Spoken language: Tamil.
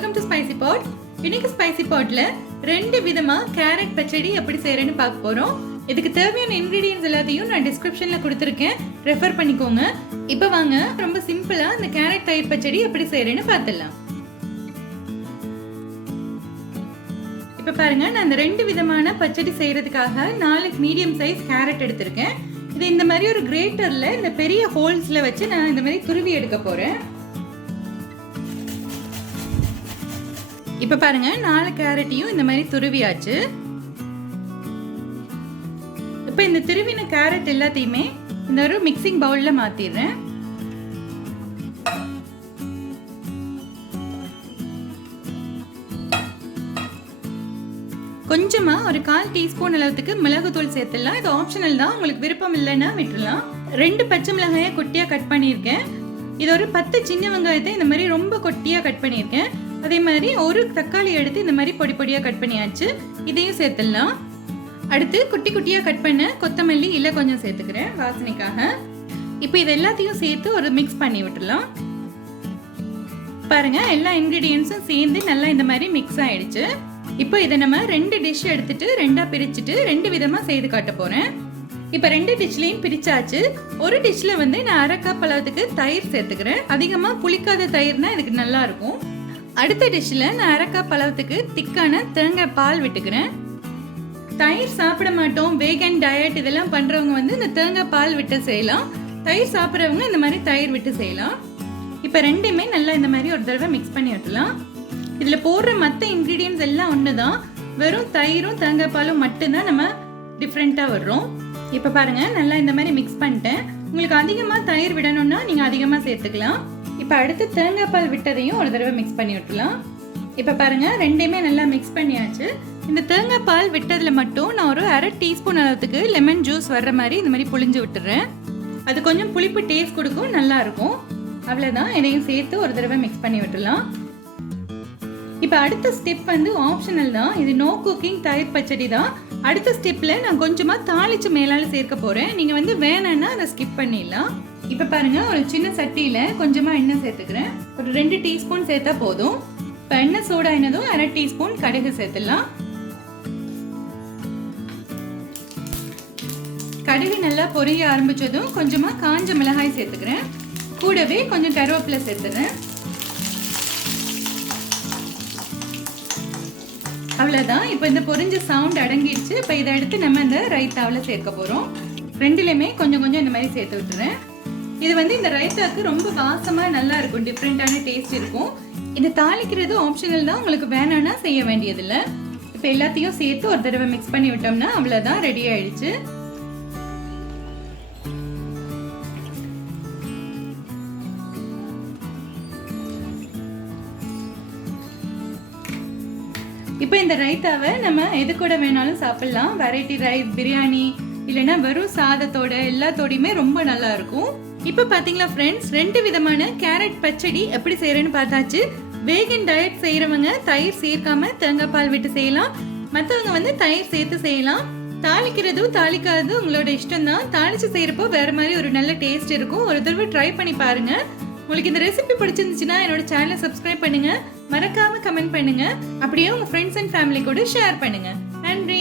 வெல்கம் டு ஸ்பைசி பாட். இன்னைக்கு ஸ்பைசி பாட்ல ரெண்டு விதமா கேரட் பச்சடி எப்படி செய்யறேன்னு பார்க்க போறோம். இதுக்கு தேவையான இன்கிரிடியன்ஸ் எல்லாத்தையும் நான் டிஸ்கிரிப்ஷன்ல கொடுத்துருக்கேன், ரெஃபர் பண்ணிக்கோங்க. இப்போ வாங்க ரொம்ப சிம்பிளா இந்த கேரட் தயிர் பச்சடி எப்படி செய்யறேன்னு பார்த்துடலாம். இப்போ பாருங்க, நான் இந்த ரெண்டு விதமான பச்சடி செய்யறதுக்காக 4 மீடியம் சைஸ் கேரட் எடுத்திருக்கேன். இது இந்த மாதிரி ஒரு கிரேட்டர்ல இந்த பெரிய ஹோல்ஸ்ல வச்சு நான் இந்த மாதிரி துருவி எடுக்க போறேன். இப்ப பாருங்க, 4 கேரட்டையும் இந்த மாதிரி துருவியாச்சு. இப்ப இந்த துருவின கேரட் எல்லாத்தையுமே இந்த ஒரு மிக்சிங் பவுல்ல மாத்திடுறேன். கொஞ்சமா ஒரு 1/4 டீஸ்பூன் அளவுக்கு மிளகுத்தூள் சேர்த்துடலாம். இது ஆப்ஷனல் தான், உங்களுக்கு விருப்பம் இல்லைன்னா விட்டுடலாம். 2 பச்சை மிளகாயை குட்டியா கட் பண்ணியிருக்கேன். இது ஒரு 10 சின்ன வெங்காயத்தை இந்த மாதிரி ரொம்ப கொட்டியா கட் பண்ணியிருக்கேன். அதே மாதிரி ஒரு தக்காளி எடுத்து இந்த மாதிரி பொடி பொடியா கட் பண்ணியாச்சு. இதையும் சேர்த்துடலாம். அடுத்து குட்டி குட்டியா கட் பண்ண கொத்தமல்லி இல்லை கொஞ்சம் சேர்த்துக்கிறேன் வாசனைக்காக. இப்போ இது எல்லாத்தையும் சேர்த்து ஒரு மிக்ஸ் பண்ணி விட்டுடலாம். பாருங்க, எல்லா இன்கிரீடியன்ஸும் சேர்ந்து நல்லா இந்த மாதிரி மிக்ஸ் ஆயிடுச்சு. இப்போ இதை நம்ம 2 டிஷ் எடுத்துட்டு 2ஆ பிரிச்சுட்டு 2 விதமா செய்து காட்ட போறேன். இப்போ 2 டிஷ்லையும் பிரிச்சாச்சு. ஒரு டிஷ்ல வந்து நான் 1/2 கப் அளவுக்கு தயிர் சேர்த்துக்கிறேன். அதிகமா புளிக்காத தயிர்னா இதுக்கு நல்லா இருக்கும். அடுத்த டிஷ்ல நான் 1/2 கப் அளவுக்கு திக்கான தேங்காய் பால் விட்டுக்கிறேன். தயிர் சாப்பிட மாட்டோம், வேகன் டயட் இதெல்லாம் பண்றவங்க வந்து இந்த தேங்காய் பால் விட்டு செய்யலாம். தயிர் சாப்பிட்றவங்க இந்த மாதிரி தயிர் விட்டு செய்யலாம். இப்போ ரெண்டையுமே நல்லா இந்த மாதிரி ஒரு தடவை மிக்ஸ் பண்ணி விட்டுலாம். இதுல போடுற மற்ற இன்கிரீடியன்ஸ் எல்லாம் ஒண்ணுதான், வெறும் தயிரும் தேங்காய் பாலும் மட்டும்தான் நம்ம டிஃப்ரெண்டா வர்றோம். இப்ப பாருங்க, நல்லா இந்த மாதிரி மிக்ஸ் பண்ணிட்டேன். உங்களுக்கு அதிகமா தயிர் விடணும்னா நீங்க அதிகமா சேர்த்துக்கலாம். இப்ப அடுத்து தேங்காய் பால் விட்டதையும் ஒரு தடவை மிக்ஸ் பண்ணி விட்டுலாம். இப்ப பாருங்க, ரெண்டையுமே நல்லா மிக்ஸ் பண்ணியாச்சு. இந்த தேங்காய் பால் விட்டதுல மட்டும் நான் ஒரு 1/2 டீஸ்பூன் அளவுக்கு லெமன் ஜூஸ் வர்ற மாதிரி இந்த மாதிரி புளிஞ்சு விட்டுறேன். அது கொஞ்சம் புளிப்பு டேஸ்ட் கொடுக்கும், நல்லா இருக்கும். அவ்வளவுதான், இதையும் சேர்த்து ஒரு தடவை மிக்ஸ் பண்ணி விட்டுலாம். இப்ப அடுத்த ஸ்டெப் வந்து ஆப்ஷனல் தான், இது நோ குக்கிங் தயிர் பச்சடி தான். அடுத்த ஸ்டெப்ல நான் கொஞ்சமா தாளிச்சு மேலால சேர்க்க போறேன். நீங்க வந்து வேணும்னா அதை ஸ்கிப் பண்ணிடலாம். இப்ப பாருங்க, ஒரு சின்ன சட்டியில கொஞ்சமா எண்ணெய் சேர்த்துக்கிறேன். ஒரு 2 டீஸ்பூன் சேர்த்தா போதும். இப்ப எண்ணெய் சூடாயினதும் 1/2 டீஸ்பூன் கடுகு சேர்த்துடலாம். கடுகு நல்லா பொரிய ஆரம்பிச்சதும் கொஞ்சமா காஞ்ச மிளகாய் சேர்த்துக்கிறேன். கூடவே கொஞ்சம் கருவேப்பிலை சேர்த்துக்கிறேன். அவ்வளவுதான். இப்போ இந்த பொரிஞ்ச சவுண்ட் அடங்கிடுச்சு. இப்போ இதை எடுத்து நம்ம இந்த ரைத்தாவில் சேர்க்க போறோம். ரெண்டுலையுமே கொஞ்சம் கொஞ்சம் இந்த மாதிரி சேர்த்து விட்டுறேன். இது வந்து இந்த ரைத்தாக்கு ரொம்ப வாசமா நல்லா இருக்கும், டிஃப்ரெண்டான டேஸ்ட் இருக்கும். இது தாளிக்கிறது ஆப்ஷனல் தான், உங்களுக்கு வேணாம்னா செய்ய வேண்டியதில்லை. இப்போ எல்லாத்தையும் சேர்த்து ஒரு தடவை மிக்ஸ் பண்ணி விட்டோம்னா அவ்வளவுதான், ரெடி ஆயிடுச்சு. இப்போ இந்த ரைத்தாவை நம்ம எது கூட வேணாலும் சாப்பிடலாம். வெரைட்டி ரைஸ், பிரியாணி, இல்லைன்னா வெறும் சாதத்தோட எல்லாத்தோடையுமே ரொம்ப நல்லா இருக்கும். இப்போ பாத்தீங்களா ஃப்ரெண்ட்ஸ், 2 விதமான கேரட் பச்சடி எப்படி செய்யறேன்னு பார்த்தாச்சு. வேகன் டயட் செய்யறவங்க தயிர் சேர்க்காம தேங்காய் பால் விட்டு செய்யலாம். மற்றவங்க வந்து தயிர் சேர்த்து செய்யலாம். தாளிக்கிறதும் தாளிக்காததும் உங்களோட இஷ்டம் தான். தாளிச்சு செய்யறப்போ வேற மாதிரி ஒரு நல்ல டேஸ்ட் இருக்கும். ஒரு தடவை ட்ரை பண்ணி பாருங்க. உங்களுக்கு இந்த ரெசிபி பிடிச்சிருந்துச்சுன்னா என்னோட சேனலை சப்ஸ்கிரைப் பண்ணுங்க, மறக்காம கமெண்ட் பண்ணுங்க, அப்படியே உங்க ஃப்ரெண்ட்ஸ் அண்ட் ஃபேமிலி கூட ஷேர் பண்ணுங்க. நன்றி.